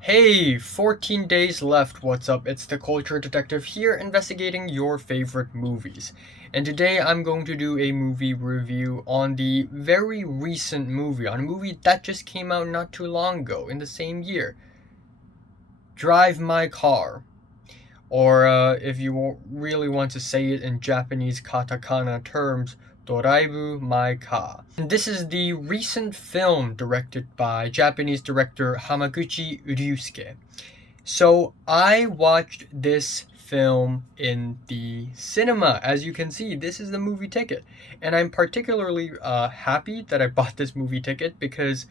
Hey, 14 days left. What's up? It's the Culture Detective here, investigating your favorite movies. And today I'm going to do a movie review on the very recent movie, on a movie that just came out not too long ago, in the same year. Drive My Car. Or if you really want to say it in Japanese katakana terms, Doraibu My Ka. And this is the recent film directed by Japanese director Hamaguchi Ryusuke. So I watched this film in the cinema. As you can see, this is the movie ticket. And I'm particularly happy that I bought this movie ticket because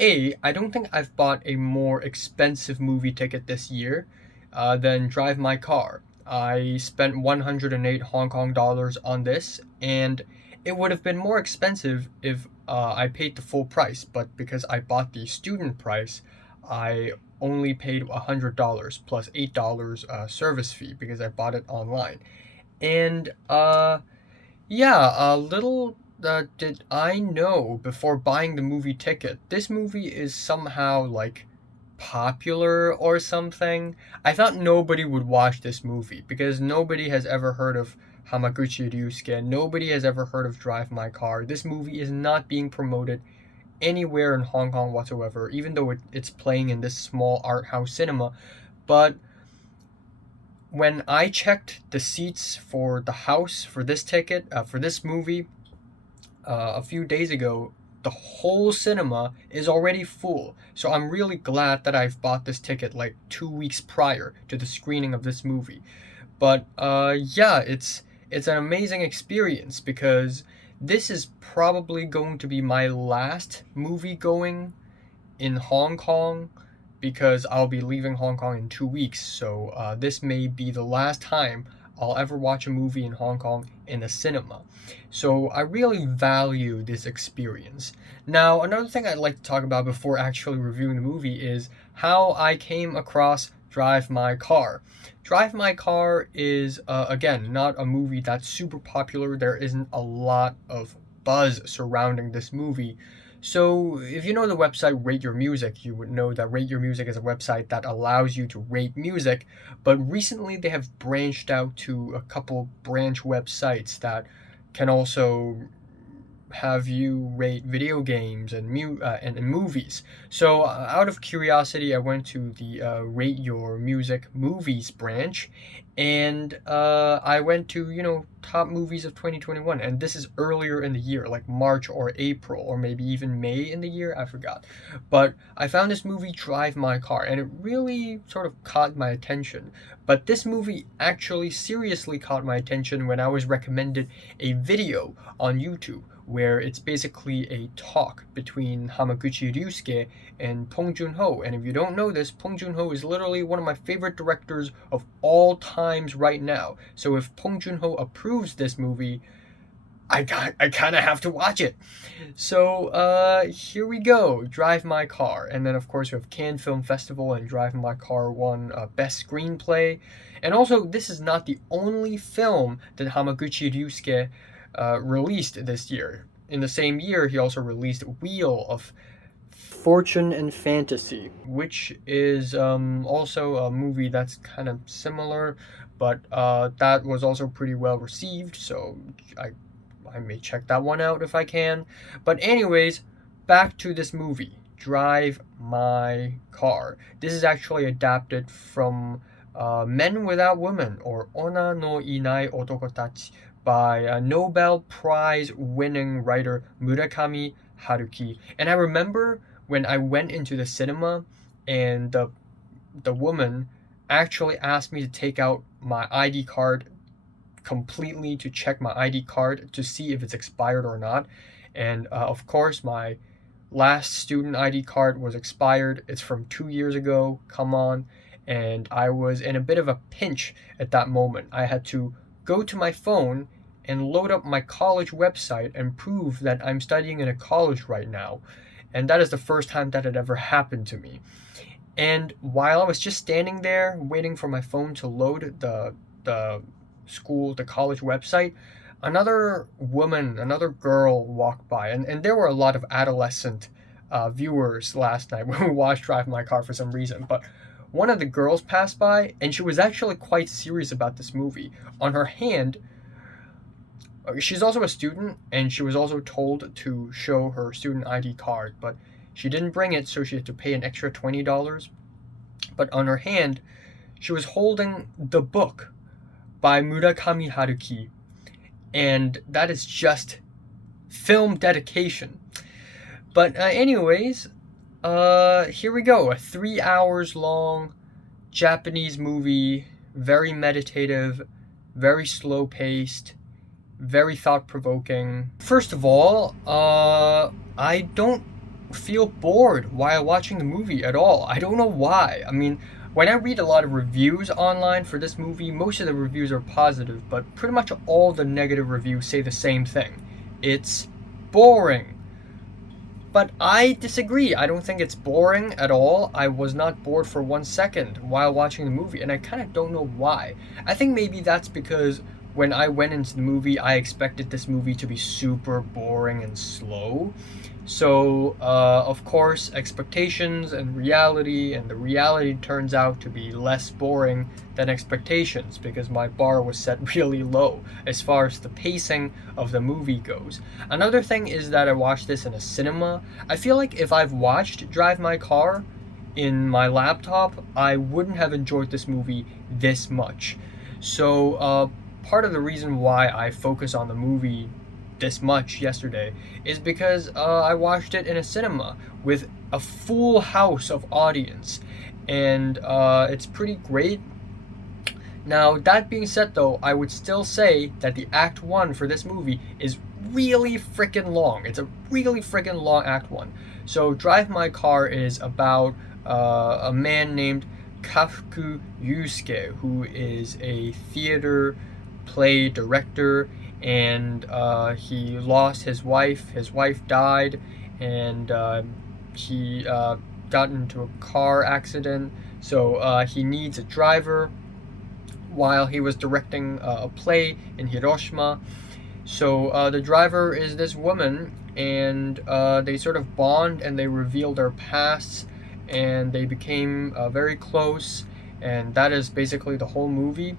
I don't think I've bought a more expensive movie ticket this year than Drive My Car. I spent 108 Hong Kong dollars on this, and it would have been more expensive if I paid the full price, but because I bought the student price, I only paid $100 plus $8 service fee because I bought it online. And yeah, a little did I know before buying the movie ticket, this movie is somehow like popular or something. I thought nobody would watch this movie because nobody has ever heard of Hamaguchi Ryusuke. Nobody has ever heard of Drive My Car. This movie is not being promoted anywhere in Hong Kong whatsoever, even though it's playing in this small art house cinema. But when I checked the seats for the house for this ticket, for this movie, a few days ago, the whole cinema is already full. So I'm really glad that I've bought this ticket like 2 weeks prior to the screening of this movie. But yeah, it's an amazing experience because this is probably going to be my last movie going in Hong Kong because I'll be leaving Hong Kong in 2 weeks. So this may be the last time I'll ever watch a movie in Hong Kong in a cinema. So I really value this experience. Now, another thing I'd like to talk about before actually reviewing the movie is how I came across Drive My Car. Drive My Car is, again, not a movie that's super popular. There isn't a lot of buzz surrounding this movie. So, if you know the website Rate Your Music, you would know that Rate Your Music is a website that allows you to rate music, but recently they have branched out to a couple branch websites that can also have you rate video games and and movies. So out of curiosity, I went to the Rate Your Music Movies branch, and I went to top movies of 2021, and this is earlier in the year, like March or April or maybe even May in the year. I forgot, but I found this movie Drive My Car, and it really sort of caught my attention. But this movie actually seriously caught my attention when I was recommended a video on YouTube where it's basically a talk between Hamaguchi Ryusuke and Joon-Ho. And if you don't know this, Joon-Ho is literally one of my favorite directors of all times right now. So if Joon-Ho approves this movie, I kind of have to watch it. So here we go, Drive My Car. And then of course we have Cannes Film Festival, and Drive My Car won Best Screenplay. And also, this is not the only film that Hamaguchi Ryusuke released this year. In the same year, he also released Wheel of Fortune and Fantasy, which is also a movie that's kind of similar, but that was also pretty well received. So I I may check that one out if I can. But anyways, back to this movie, Drive My Car. This is actually adapted from Men Without Women, or Ona no Inai Otokotachi, by a Nobel Prize winning writer Murakami Haruki. And I remember when I went into the cinema and the woman actually asked me to take out my ID card completely, to check my ID card to see if it's expired or not. And of course, my last student ID card was expired. It's from 2 years ago. Come on. And I was in a bit of a pinch at that moment. I had to go to my phone and load up my college website and prove that I'm studying in a college right now. And that is the first time that had ever happened to me. And while I was just standing there waiting for my phone to load the school, the college website, another woman, another girl walked by, and there were a lot of adolescent viewers last night when we watched Drive My Car for some reason, but one of the girls passed by and she was actually quite serious about this movie. On her hand, she's also a student and she was also told to show her student ID card, but she didn't bring it, so she had to pay an extra $20. But on her hand, she was holding the book by Murakami Haruki, and that is just film dedication. But anyways, here we go. A 3 hours long Japanese movie, very meditative, very slow paced, very thought provoking. First of all, I don't feel bored while watching the movie at all. I don't know why. I mean, when I read a lot of reviews online for this movie, most of the reviews are positive, but pretty much all the negative reviews say the same thing. It's boring. But I disagree. I don't think it's boring at all. I was not bored for 1 second while watching the movie, and I kind of don't know why. I think maybe that's because when I went into the movie, I expected this movie to be super boring and slow. So, of course, expectations and the reality turns out to be less boring than expectations because my bar was set really low as far as the pacing of the movie goes. Another thing is that I watched this in a cinema. I feel like if I've watched Drive My Car in my laptop, I wouldn't have enjoyed this movie this much. So, part of the reason why I focus on the movie this much yesterday is because I watched it in a cinema with a full house of audience, and it's pretty great. Now, that being said though, I would still say that the Act 1 for this movie is really freaking long. It's a really freaking long Act 1. So Drive My Car is about a man named Hamaguchi Ryusuke, who is a theater play director, and he lost his wife. His wife died, and he got into a car accident, so he needs a driver while he was directing a play in Hiroshima. So the driver is this woman, and they sort of bond and they reveal their pasts, and they became very close, and that is basically the whole movie.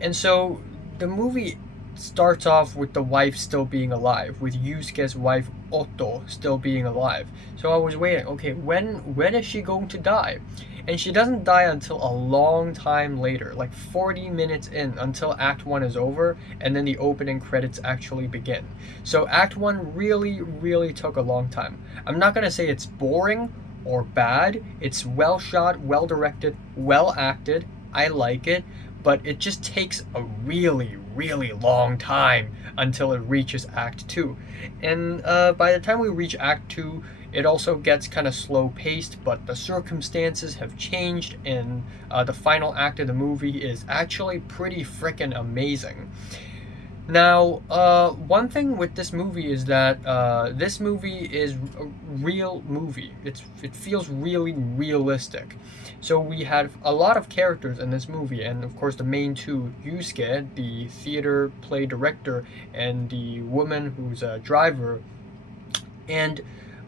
And so the movie starts off with the wife still being alive, with Yusuke's wife Otto still being alive. So I was waiting, okay, when is she going to die? And she doesn't die until a long time later, like 40 minutes in, until Act 1 is over, and then the opening credits actually begin. So Act 1 really took a long time. I'm not gonna say it's boring or bad. It's well shot, well directed, well acted. I like it, but it just takes a really long time until it reaches Act 2. And by the time we reach Act 2, it also gets kind of slow paced, but the circumstances have changed, and the final act of the movie is actually pretty freaking amazing. Now, one thing with this movie is that this movie is a real movie. It feels really realistic. So we have a lot of characters in this movie, and of course the main two, Yusuke, the theater play director, and the woman who's a driver, and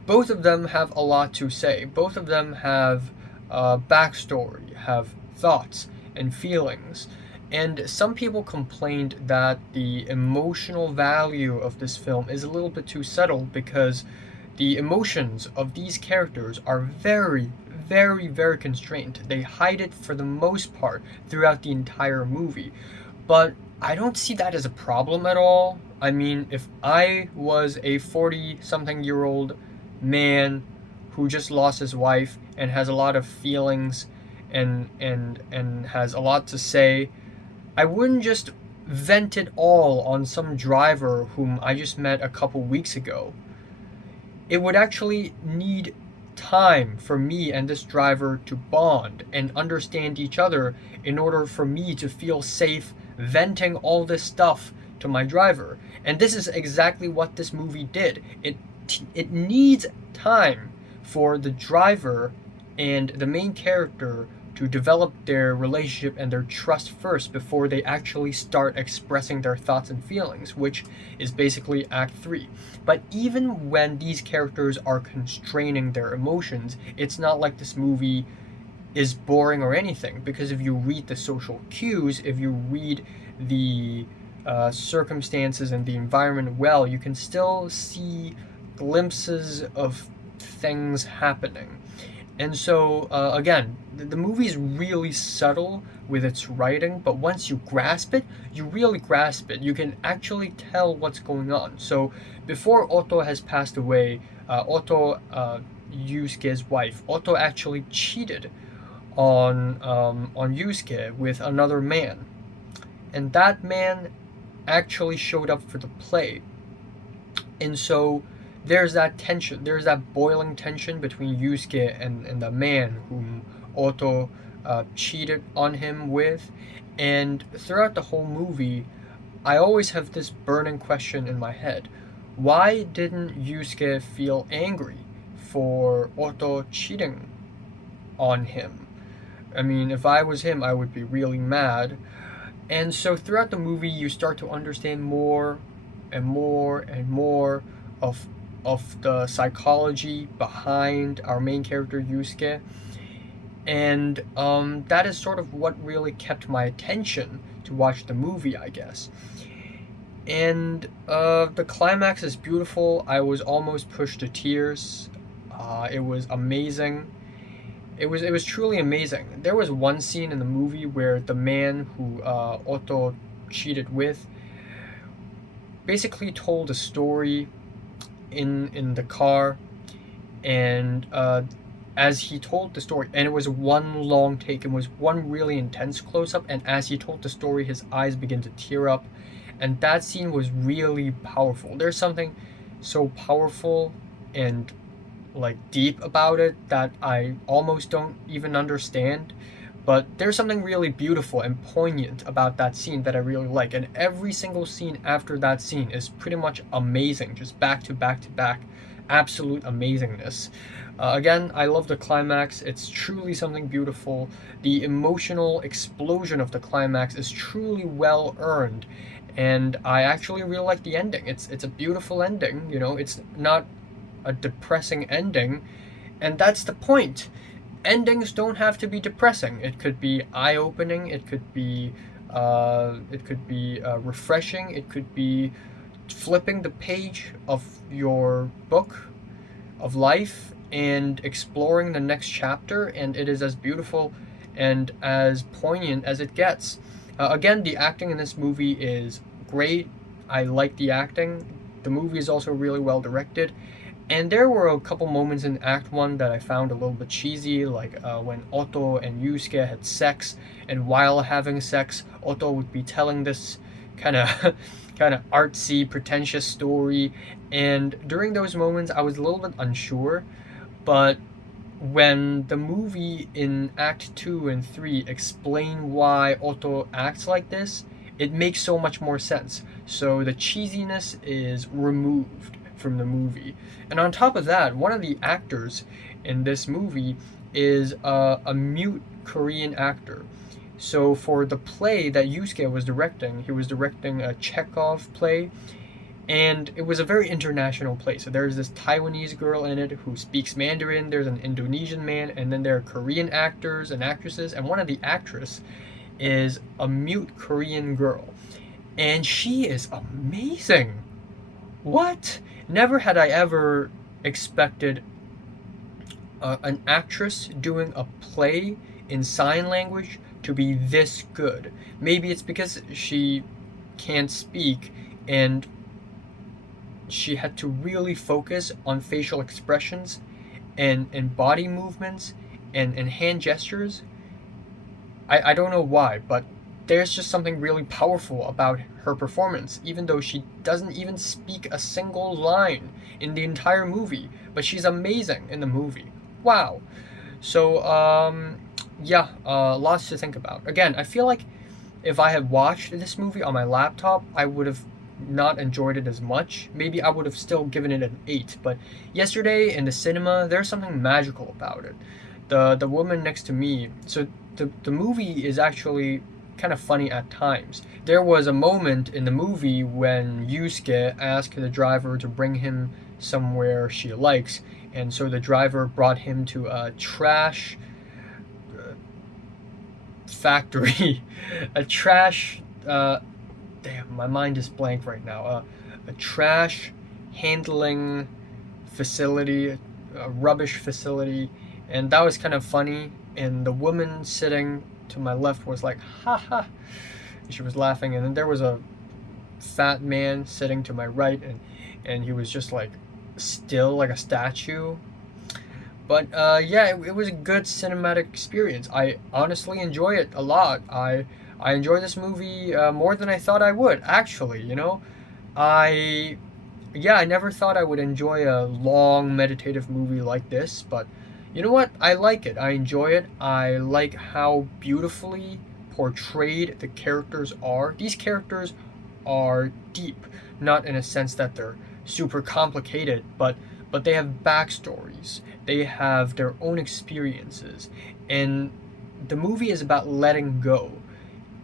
both of them have a lot to say. Both of them have backstory, have thoughts and feelings. And some people complained that the emotional value of this film is a little bit too subtle because the emotions of these characters are very constrained. They hide it for the most part throughout the entire movie. But I don't see that as a problem at all. I mean, if I was a 40-something-year-old man who just lost his wife and has a lot of feelings and has a lot to say, I wouldn't just vent it all on some driver whom I just met a couple weeks ago. It would actually need time for me and this driver to bond and understand each other in order for me to feel safe venting all this stuff to my driver. And this is exactly what this movie did. It needs time for the driver and the main character to develop their relationship and their trust first before they actually start expressing their thoughts and feelings, which is basically Act 3. But even when these characters are constraining their emotions, it's not like this movie is boring or anything, because if you read the social cues, if you read the circumstances and the environment well, you can still see glimpses of things happening. And so, again, the movie is really subtle with its writing, but once you grasp it, you really grasp it. You can actually tell what's going on. So, before Otto has passed away, Yusuke's wife, Otto actually cheated on Yusuke with another man, and that man actually showed up for the play. And so there's that tension, there's that boiling tension between Yusuke and the man whom Otto cheated on him with. And throughout the whole movie, I always have this burning question in my head. Why didn't Yusuke feel angry for Otto cheating on him? I mean, if I was him, I would be really mad. And so throughout the movie, you start to understand more and more and more of the psychology behind our main character Yusuke, and that is sort of what really kept my attention to watch the movie, I guess. And the climax is beautiful. I was almost pushed to tears. It was amazing. It was truly amazing. There was one scene in the movie where the man who Otto cheated with basically told a story in the car, and as he told the story, and it was one long take, it was one really intense close up, and as he told the story, his eyes began to tear up, and that scene was really powerful. There's something so powerful and like deep about it that I almost don't even understand. But there's something really beautiful and poignant about that scene that I really like, and every single scene after that scene is pretty much amazing, just back to back to back, absolute amazingness. Again, I love the climax. It's truly something beautiful. The emotional explosion of the climax is truly well earned, and I actually really like the ending. It's a beautiful ending. You know, it's not a depressing ending, and that's the point. Endings don't have to be depressing. It could be eye-opening. It could be refreshing. It could be flipping the page of your book of life and exploring the next chapter, and it is as beautiful and as poignant as it gets. Again, the acting in this movie is great. I like the acting. The movie is also really well directed. And there were a couple moments in Act 1 that I found a little bit cheesy, like when Otto and Yusuke had sex, and while having sex, Otto would be telling this kind of kind of artsy, pretentious story. And during those moments, I was a little bit unsure. But when the movie in Act 2 and 3 explain why Otto acts like this, it makes so much more sense. So the cheesiness is removed from the movie. And on top of that, one of the actors in this movie is a mute Korean actor. So for the play that Yusuke was directing, he was directing a Chekhov play, and it was a very international play. So there's this Taiwanese girl in it who speaks Mandarin, there's an Indonesian man, and then there are Korean actors and actresses, and one of the actresses is a mute Korean girl. And she is amazing. What? Never had I ever expected an actress doing a play in sign language to be this good. Maybe it's because she can't speak and she had to really focus on facial expressions and body movements and hand gestures. I don't know why, but there's just something really powerful about her performance, even though she doesn't even speak a single line in the entire movie, but she's amazing in the movie. Wow. So, yeah, lots to think about. Again, I feel like if I had watched this movie on my laptop, I would have not enjoyed it as much. Maybe I would have still given it an 8, but yesterday in the cinema, there's something magical about it. the woman next to me. So the movie is actually kind of funny at times. There was a moment in the movie when Yusuke asked the driver to bring him somewhere she likes, and so the driver brought him to a trash factory, a trash. Damn, my mind is blank right now. A trash handling facility, a rubbish facility, and that was kind of funny. And the woman sitting to my left was like, ha ha. She was laughing, and then there was a fat man sitting to my right, and he was just like still like a statue. But yeah, it was a good cinematic experience. I honestly enjoy it a lot. I enjoy this movie more than I thought I would. Actually, I yeah, I never thought I would enjoy a long meditative movie like this, but you know what? I like it. I enjoy it. I like how beautifully portrayed the characters are. These characters are deep, not in a sense that they're super complicated, but they have backstories. They have their own experiences, and the movie is about letting go.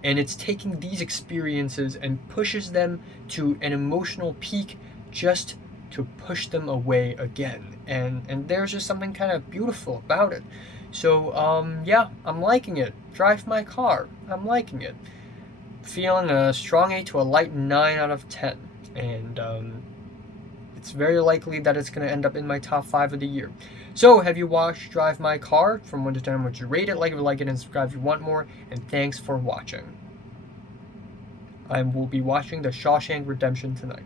And it's taking these experiences and pushes them to an emotional peak just to push them away again. And there's just something kind of beautiful about it. So yeah, I'm liking it. Drive My Car. I'm liking it. Feeling a strong 8 to a light 9 out of 10. And it's very likely that it's going to end up in my top 5 of the year. So, have you watched Drive My Car? From 1 to 10, would you rate it? Like if you like it, and subscribe if you want more. And thanks for watching. I will be watching The Shawshank Redemption tonight.